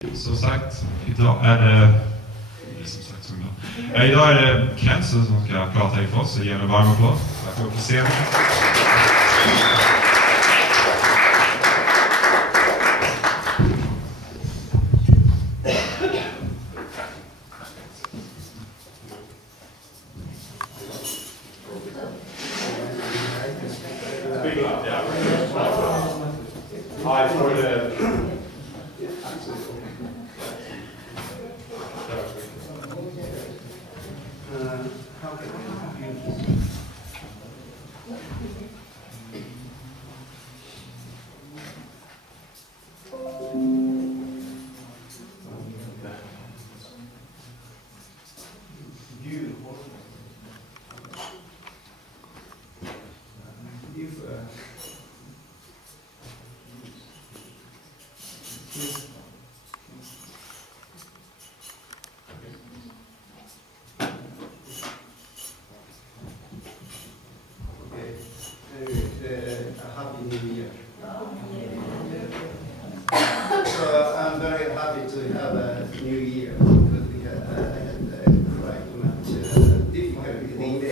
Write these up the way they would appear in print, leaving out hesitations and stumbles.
Som sagt, idag är det... Idag är det Kenzo som ska prata inför oss, så ge en varm applåd. Tack för scenen. Happy New Year. So I'm very happy to have a new year because we had, I had quite much difficulty in the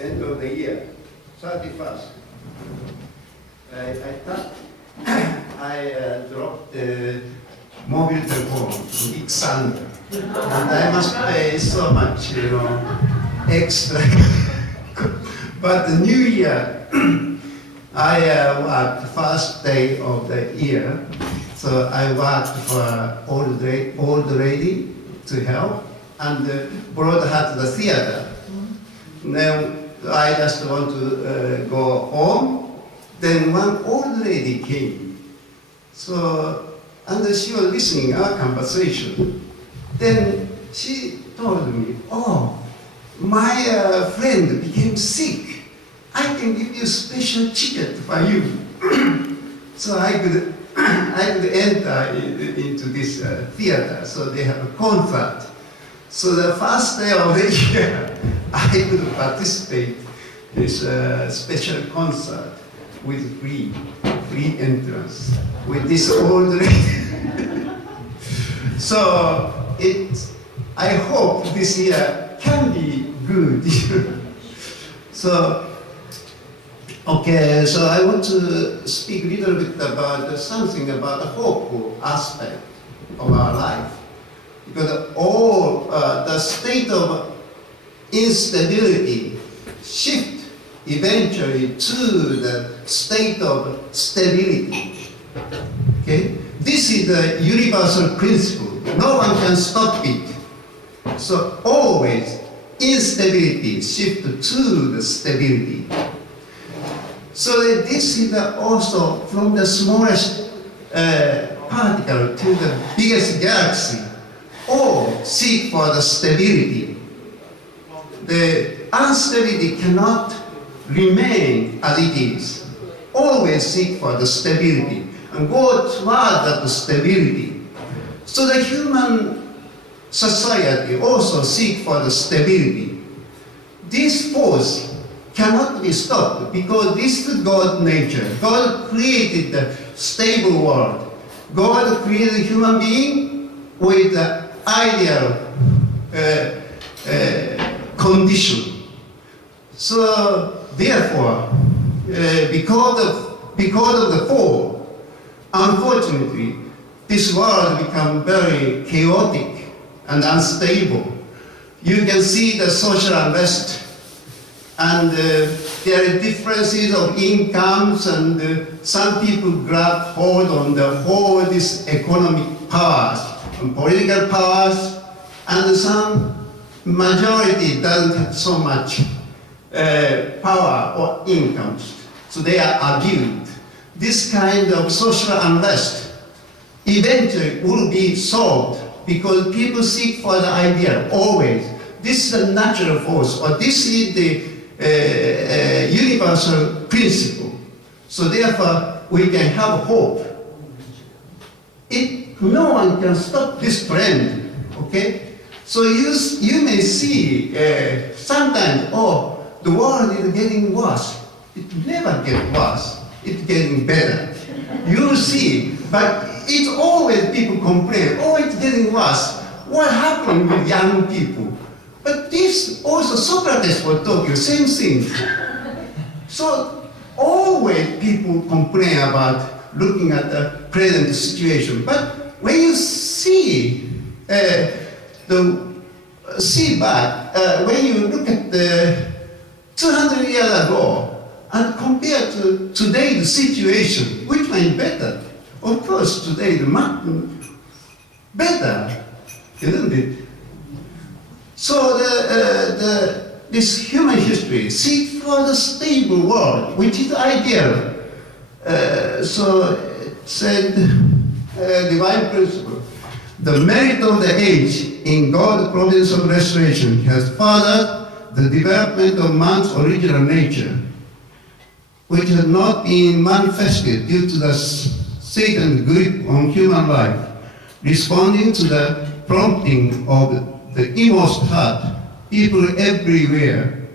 end of the year, 31st. I thought I dropped the mobile telephone to Big Thunder, and I must pay so much, extra. But the new year, I worked first day of the year, so I worked for old lady to help, and brought her to the theater. Then I just want to go home. Then one old lady came, and she was listening our conversation. Then she told me, "Oh, my friend became sick. I can give you special ticket for you." So I could enter into this theater. So they have a concert. So the first day of the year, I could participate in this special concert with free entrance with this old lady. So I hope this year can be good. So I want to speak a little bit about something about the hopeful aspect of our life. Because all the state of instability shift eventually to the state of stability. Okay? This is the universal principle. No one can stop it. So always instability shift to the stability. So this is also from the smallest particle to the biggest galaxy, all seek for the stability. The instability cannot remain as it is. Always seek for the stability and go toward that stability. So the human society also seek for the stability. This force cannot be stopped because this is God's nature. God created the stable world. God created human being with the ideal condition. So therefore, because of the fall, unfortunately, this world become very chaotic and unstable. You can see the social unrest, and there are differences of incomes, and some people grab hold on the whole this economic powers and political powers, and some majority doesn't have so much power or incomes, so they are abused. This kind of social unrest eventually will be solved because people seek for the ideal always. This is a natural force, or this is the universal principle. So therefore, we can have hope. No one can stop this trend, okay? So you may see sometimes, the world is getting worse. It never gets worse. it's getting better. You see, but it's always people complain, oh, it's getting worse. What happened with young people? But this also Socrates was talking, same thing. So always people complain about looking at the present situation. But when you see when you look at the 200 years ago and compare to today's situation, which one is better? Of course, today the much better, isn't it? So this human history seek for the stable world, which is ideal. So it said, divine principle. The merit of the age in God's providence of restoration has furthered the development of man's original nature, which had not been manifested due to the Satan's grip on human life. Responding to the prompting of the inmost heart, people everywhere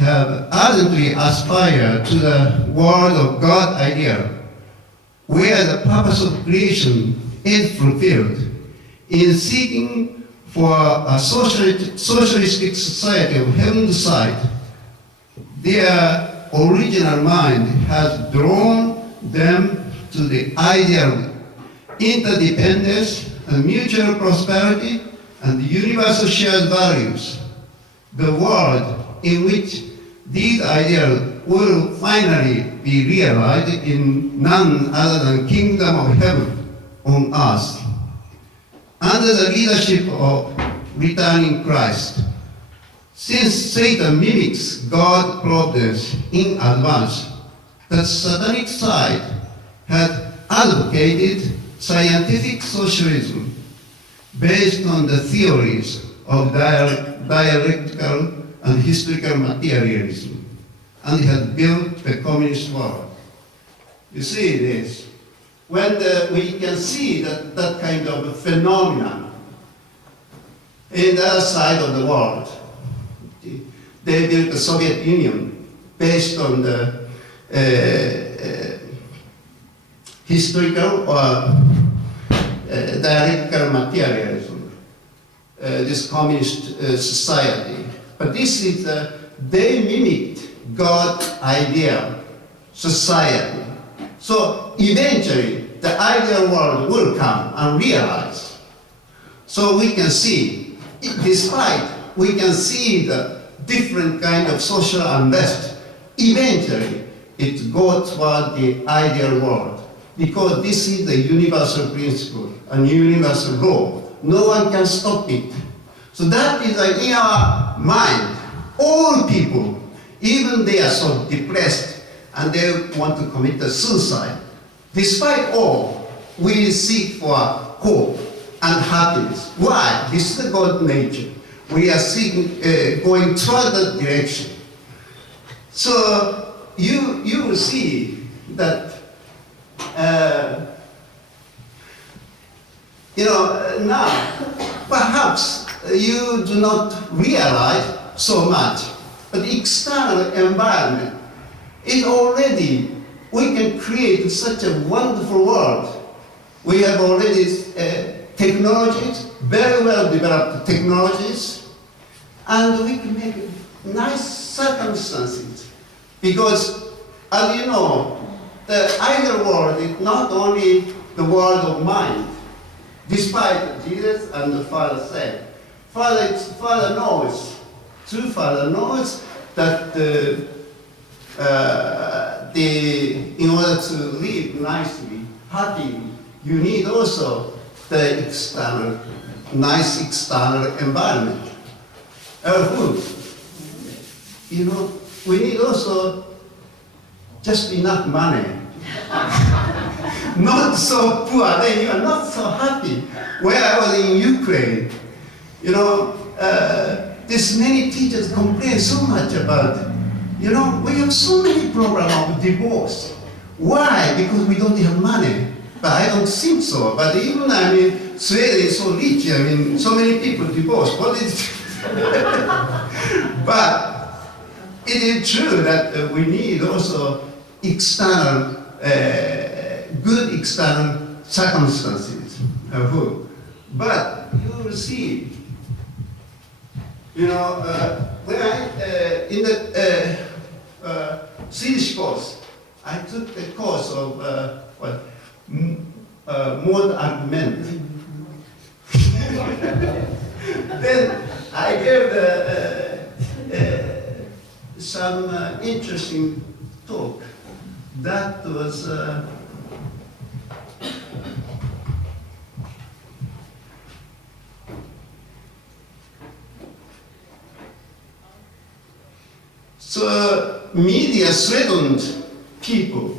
have ardently aspired to the Word of God ideal, where the purpose of creation is fulfilled. In seeking for a socialistic society of heaven's side, their original mind has drawn them to the ideal of interdependence and mutual prosperity and universal shared values. The world in which these ideals will finally be realized in none other than kingdom of heaven on earth. Under the leadership of returning Christ, since Satan mimics God's providence in advance, the satanic side had advocated scientific socialism based on the theories of dialectical and historical materialism, and had built the communist world. You see this. When we can see that kind of phenomenon in the other side of the world, they built the Soviet Union based on the historical or dialectical materialism, this communist society. But this is, they mimicked God's ideal society. So eventually, the ideal world will come and realize. So we can see, despite we can see the different kind of social unrest, eventually it goes toward the ideal world. Because this is the universal principle and universal law. No one can stop it. So that is in our mind. All people, even they are so depressed and they want to commit a suicide. Despite all, we seek for hope and happiness. Why? This is the God nature. We are seeking, going toward that direction. So you will see that now perhaps you do not realize so much, but the external environment is already, we can create such a wonderful world. We have already technologies, very well developed technologies, and we can make nice circumstances. Because, as you know, the ideal world is not only the world of mind, despite Jesus and the Father said. Father knows, true Father knows that in order to live nicely, happily, you need also the external, nice external environment. Food. We need also just enough money. Not so poor, then you are not so happy. Where I was in Ukraine, there's many teachers complain so much about, we have so many problems of divorce. Why? Because we don't have money. But I don't think so. But even, Sweden is so rich, so many people divorce. What is But it is true that we need also external, good external circumstances of food. But you will see, when I, in the Swedish course, I took the course of mode argument. Then I gave some interesting talk. That was so media threatened people.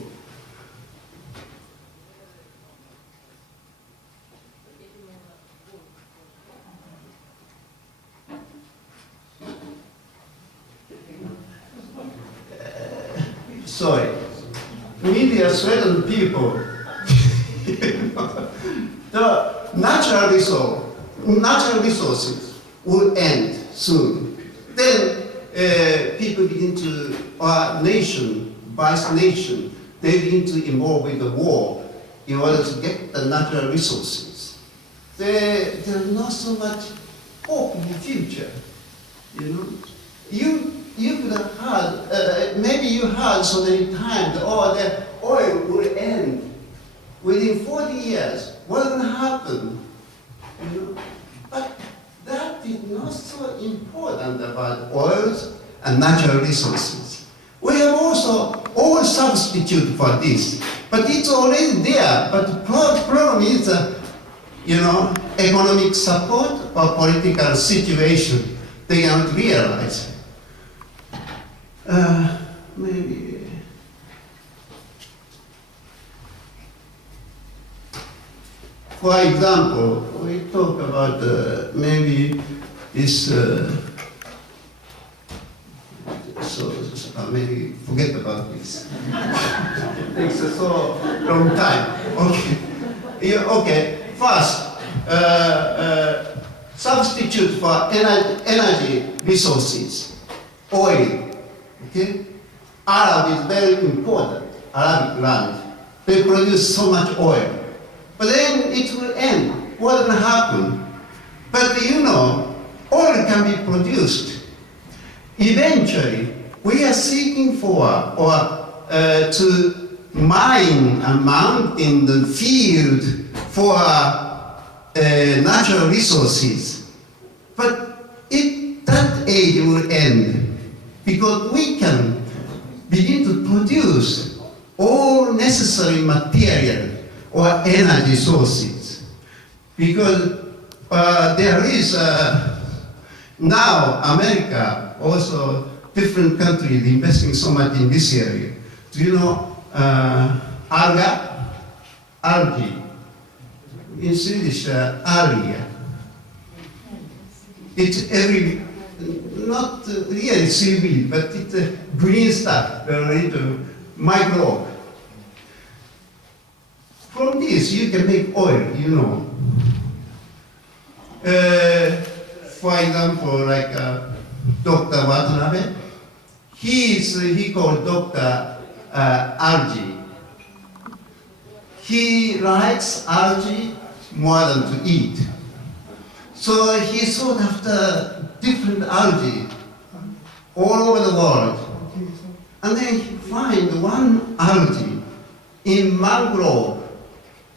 Sorry, media threatened people. The natural resources will end soon. Then people begin to, nation by nation, they begin to involve with the war in order to get the natural resources. There's not so much hope in the future, You could have heard, maybe you heard so many times, the oil will end within 40 years. What will happen? But that is not so important about oils and natural resources. We have also all substitute for this, but it's already there. But the problem is, economic support or political situation they cannot realize. Maybe. For example, we talk about maybe this. Maybe forget about this. It takes a so long time. Okay. First, substitute for energy resources, oil. Okay? Arab is very important, Arabic land. They produce so much oil. But then it will end. What will happen? But oil can be produced. Eventually, we are seeking for to mine a mountain, the field for natural resources. But that age will end. Because we can begin to produce all necessary material or energy sources. Because there is now America, also different countries investing so much in this area. Do you know algae? In Swedish, algae. It's not really seaweed, but it's green stuff, little microbe. From this, you can make oil, For example, like Dr. Watanabe, he called Dr. Algae. He likes algae more than to eat. So he sought after different algae all over the world. And then he find one algae in mangrove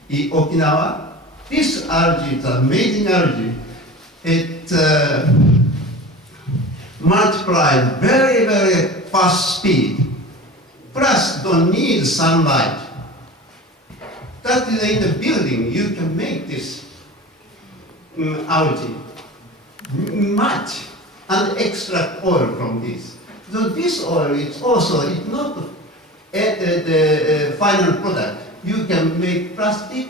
in Okinawa. This algae is an amazing algae. It multiplies very, very fast speed. Plus, don't need sunlight. That is in the building, you can make this algae much and extract oil from this. So this oil is also, it's not the final product. You can make plastic,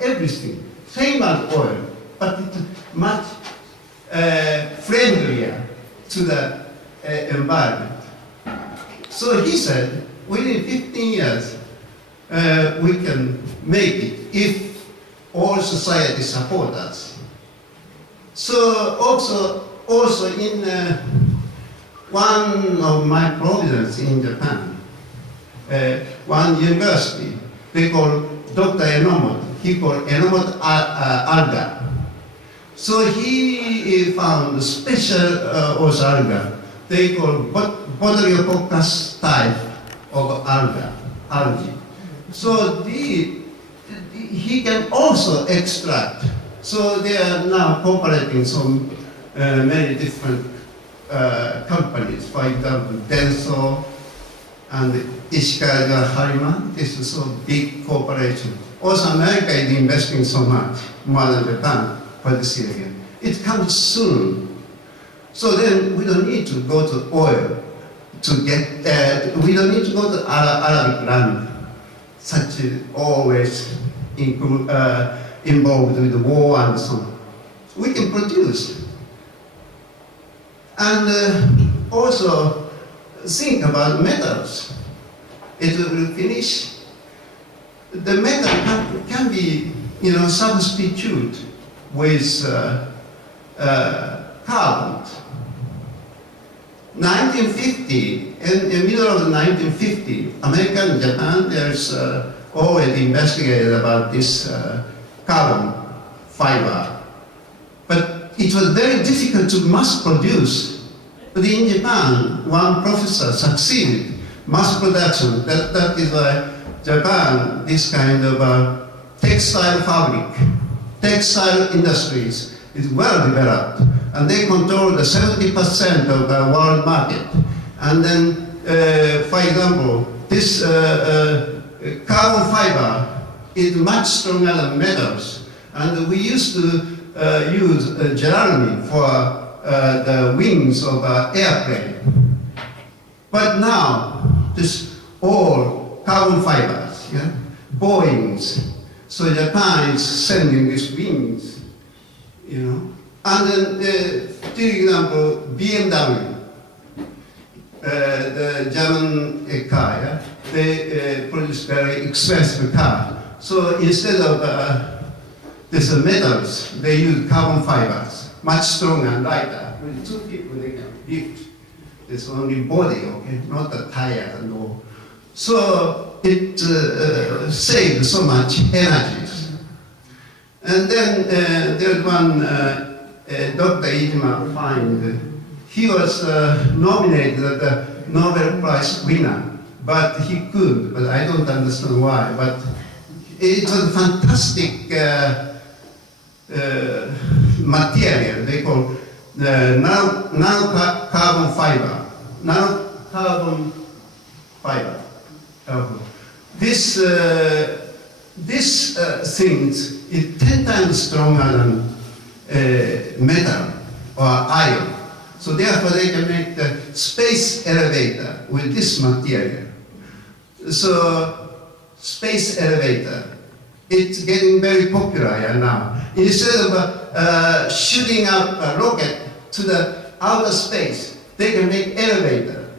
everything, same as oil, but it's much friendlier to the environment. So he said, within 15 years, we can make it if all society support us. So also in one of my provinces in Japan, one university. They call Dr. Enomoto. He called Enomoto alga. So he found special also alga. They call Botryococcus type of algae. So he can also extract. So they are now cooperating some many different companies. For example, Denso and Ishikawa Harima. This is a big corporation. Also, America is investing so much more than Japan for this area. It comes soon. So then we don't need to go to oil to get. We don't need to go to Arabic land, such always involved with the war and so on. We can produce. And also think about metals. It will finish. The metal can be, substitute with carbon. 1950, in the middle of the 1950s, America and Japan, there's already investigated about this carbon fiber. But it was very difficult to mass produce. But in Japan, one professor succeeded mass production. That is why Japan, this kind of textile fabric, textile industries is well developed. And they control the 70% of the world market. And then, for example, this carbon fiber is much stronger than metals. And we used to use geranium for the wings of airplane. But now, this all carbon fibers, Boeings. So Japan is sending these wings, And then, for example, BMW, the German car, they produce very expensive car. So instead of these metals, they use carbon fibers, much stronger and lighter. With two people, they can lift this only body, okay, not the tire and all. So it saves so much energy. And then there's one Dr. Ijima find. He was nominated as the Nobel Prize winner, but he could, but I don't understand why. But it was a fantastic material. They call nano-carbon fiber. Nano-carbon fiber. This thing is 10 times stronger than metal or iron. So therefore they can make the space elevator with this material. So space elevator, it's getting very popular now. Instead of shooting up a rocket to the outer space, they can make elevator.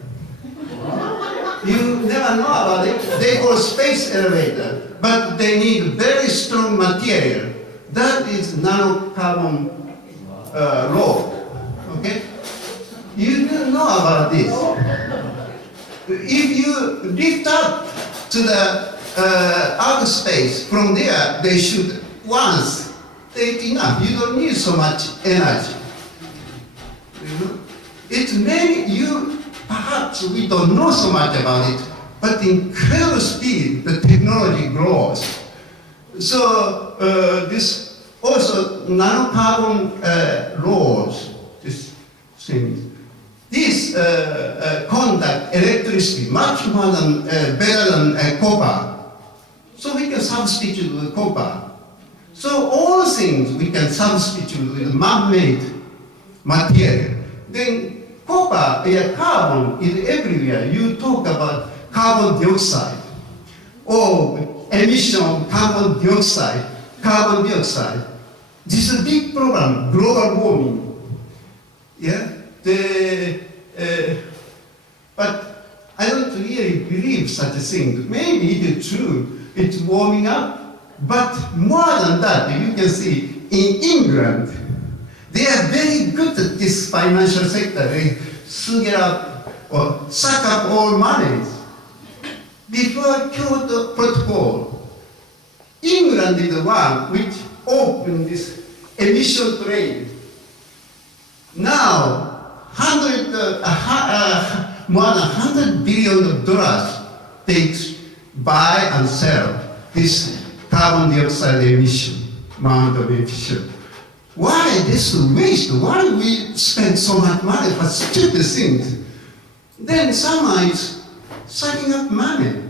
You never know about it. They call space elevator, but they need very strong material. That is nanocarbon rod. Okay? You don't know about this. If you lift up to the outer space, from there they shoot once. It's enough. You don't need so much energy. It may you. Perhaps we don't know so much about it, but incredible speed the technology grows. So this also nanocarbon rods, this thing, this conduct electricity much more than better than copper. So we can substitute with copper. So all things we can substitute with man-made material. Then copper, carbon is everywhere. You talk about carbon dioxide, or emission of carbon dioxide. This is a big problem, global warming. Yeah? But I don't really believe such a thing. Maybe it is true, it's warming up. But more than that, you can see in England, they are very good at this financial sector. They suck up or suck up all money. before Kyoto Protocol, England is the one which opened this emission trade. Now, more than $100 billion takes buy and sell this carbon dioxide emission, amount of emission. Why this waste? Why we spend so much money for stupid things? Then someone is sucking up money.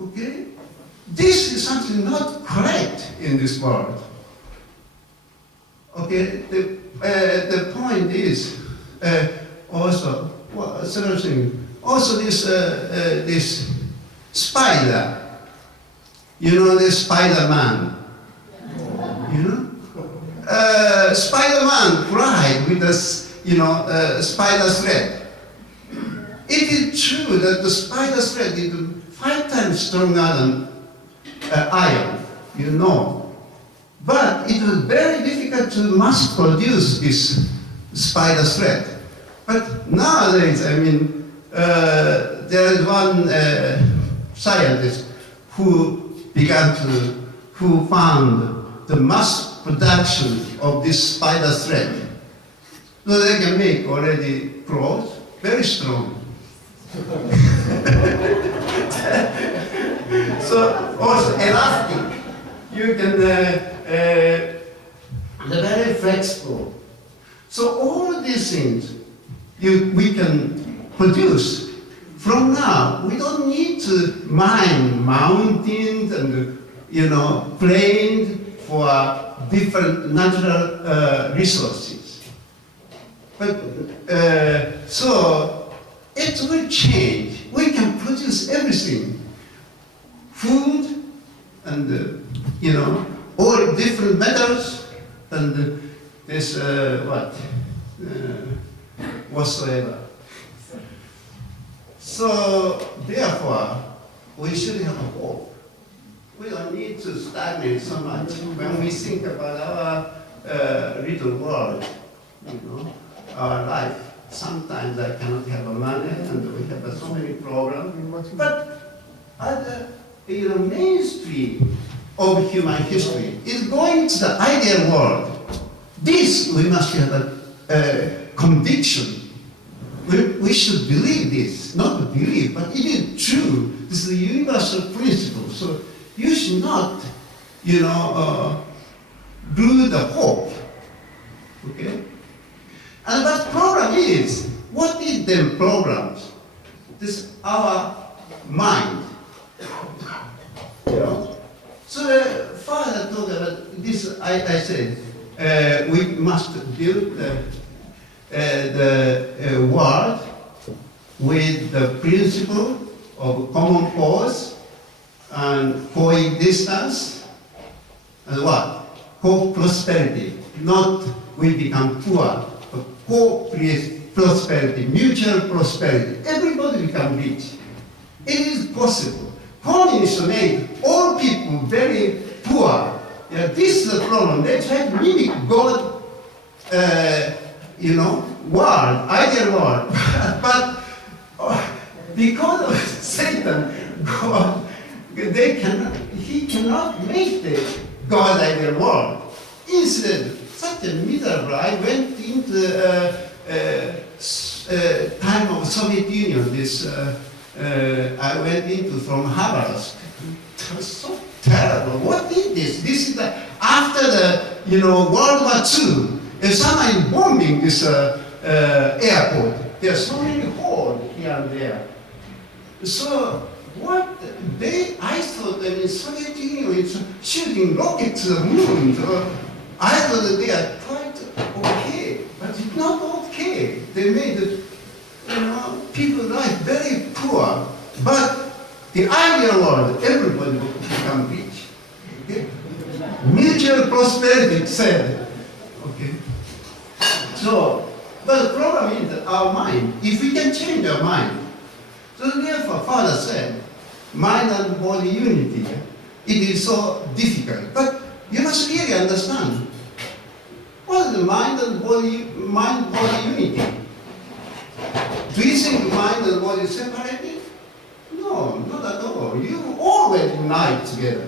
Okay? This is something not correct in this world. Okay? The point is also, well, several things. Also this spider. You know the Spider-Man? You know? Spider-Man cried with the spider thread. It is true that the spider thread is 5 times stronger than iron, you know. But it was very difficult to mass produce this spider thread. But nowadays, I mean, there is one scientist who found the mass production of this spider thread. So they can make already clothes very strong. So also elastic, you can they're very flexible. So all these things we can produce. From now, we don't need to mine mountains and plains for different natural resources. But so it will change. We can produce everything, food, and all different metals, and this whatsoever. So therefore, we should have hope. We don't need to stagnate so much when we think about our little world, our life. Sometimes I cannot have money, and we have so many problems. But at the mainstream of human history is going to the ideal world. This we must have a conviction. We should believe this, not believe, but it is true. This is a universal principle. So you should not, lose the hope. Okay? And but problem is, what is the problems? This our mind. So further talk about this, I said we must build the world with the principle of common cause and coexistence and what? Co-prosperity. Not we become poor, but co-prosperity, mutual prosperity. Everybody become rich. It is possible. Communists made all people very poor. Yeah, this is the problem. They try to mimic God, world, ideal world. But because of Satan, God, he cannot make the God ideal world. Instead, such a miserable, I went into time of Soviet Union, I went into from Khabarovsk. It was so terrible. What is this? This is after the World War II. If someone is bombing this airport, there are so many holes here and there. So I thought that in Soviet Union is shooting rockets to the moon. So I thought that they are quite okay, but it's not okay. They made people life very poor. But the ideal world, everybody will become rich. Okay? Mutual prosperity said. Okay. So, but the problem is that our mind, if we can change our mind, so therefore Father said, mind and body unity, it is so difficult. But you must really understand, what is the mind body unity? Do you think mind and body separated? No. No, not at all. You always unite together.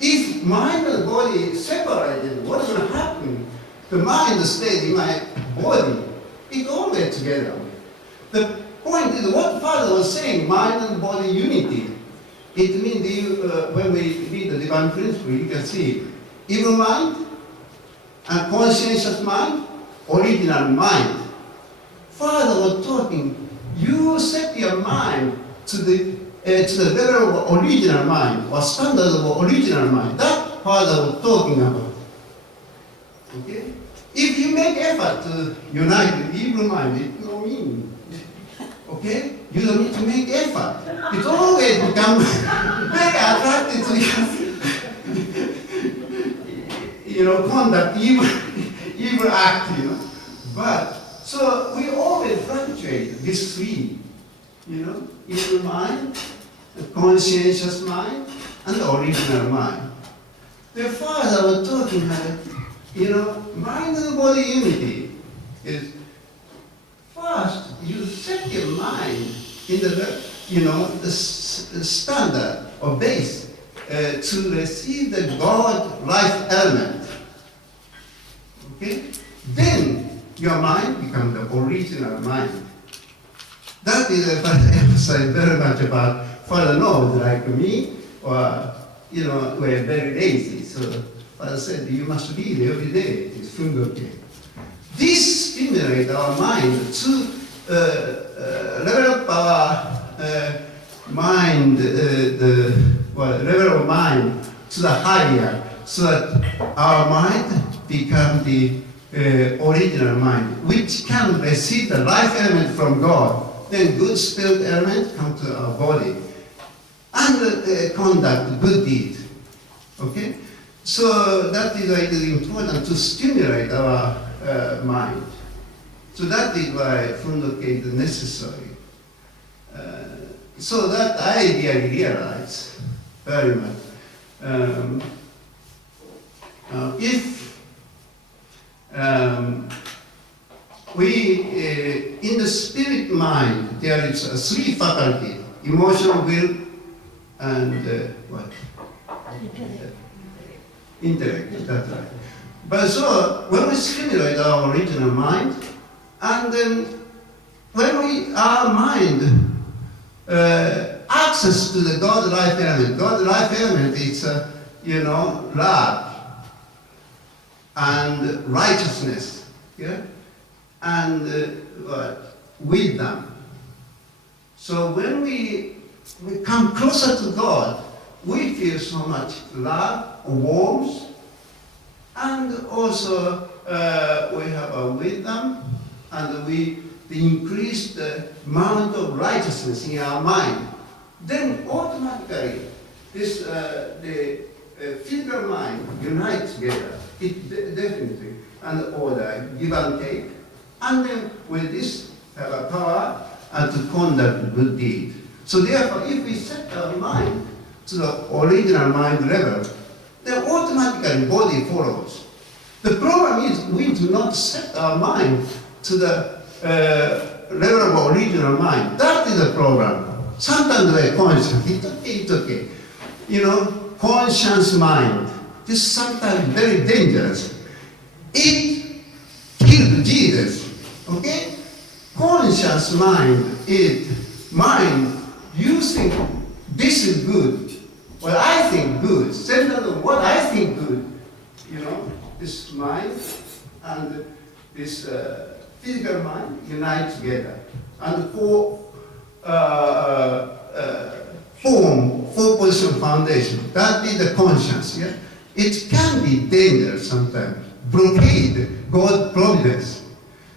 If mind and body separated, what's going to happen? The mind stays in my body. It's always together. The point is what Father was saying, mind and body unity. It means when we read the divine principle, you can see evil mind and conscientious mind, original mind. Father was talking, you set your mind to the level of original mind or standard of original mind. That Father was talking about. Okay? If you make effort to unite with evil mind, it no mean. Okay? You don't need to make effort. It always becomes very attracted to conduct evil act, But so we always fluctuate these three, evil mind, conscientious mind, and the original mind. The Father was talking about, mind and body unity is first you set your mind in the standard or base to receive the God life element. Okay? Then your mind becomes the original mind. That is what I emphasize very much about Father knows, like me, or, we're very lazy. So Father said, you must read every day. It's Fungoke. This stimulates our mind to level up our mind, level of mind to the higher, so that our mind becomes the original mind, which can receive the life element from God. Then good spirit element come to our body and conduct good deed. Okay? So that is why it is important to stimulate our mind. So that is why Fundoke is necessary. So that I really realize very much. If we, in the spirit mind, there is three faculties: emotional will and what? Intellect, that's right. But so, when we stimulate our original mind, and then when our mind access to the God life element is, love and righteousness, yeah? And wisdom. So when we come closer to God, we feel so much love, warmth, and also we have a wisdom, and we increase the amount of righteousness in our mind. Then automatically, the physical mind unite together. It definitely, and order, give and take. And then with this have a power and to conduct good deed. So therefore, if we set our mind to the original mind level, then automatically body follows. The problem is we do not set our mind to the level of original mind. That is the problem. Sometimes we're conscious. It's okay. Conscious mind is sometimes very dangerous. It killed Jesus. Okay? Conscious mind is mind you think this is good. Well, I think good. Centered on what I think good. This mind and this physical mind unite together. And form four-position foundation. That is the conscience. Yeah? It can be dangerous sometimes. Blockade God's providence.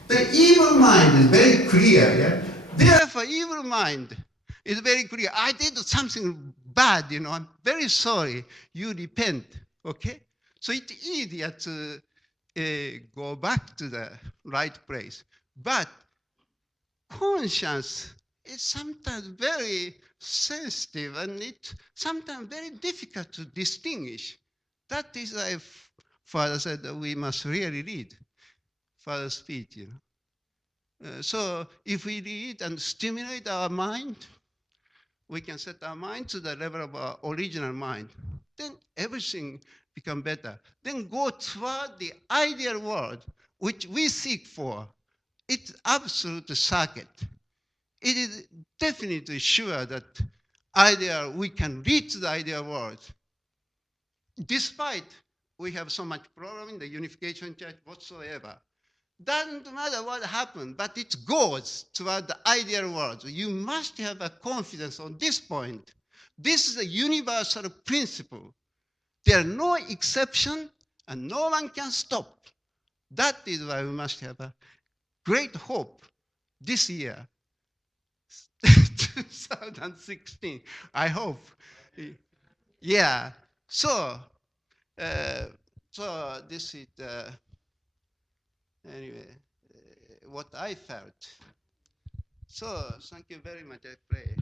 The evil mind is very clear. Yeah? Therefore, evil mind is very clear. I did something bad, I'm very sorry. You repent, okay? So it's easier to go back to the right place. But conscience is sometimes very sensitive, and it's sometimes very difficult to distinguish. That is why Father said that we must really read Father's speech, So if we read and stimulate our mind, we can set our mind to the level of our original mind. Then everything become better. Then go toward the ideal world which we seek for. It's absolute circuit. It is definitely sure that we can reach the ideal world. Despite we have so much problem in the unification church whatsoever. Doesn't matter what happened, but it goes toward the ideal world. You must have a confidence on this point. This is a universal principle. There are no exception, and no one can stop. That is why we must have a great hope this year, 2016. I hope. Yeah. So, uh, so this is anyway what I felt. So thank you very much. I pray.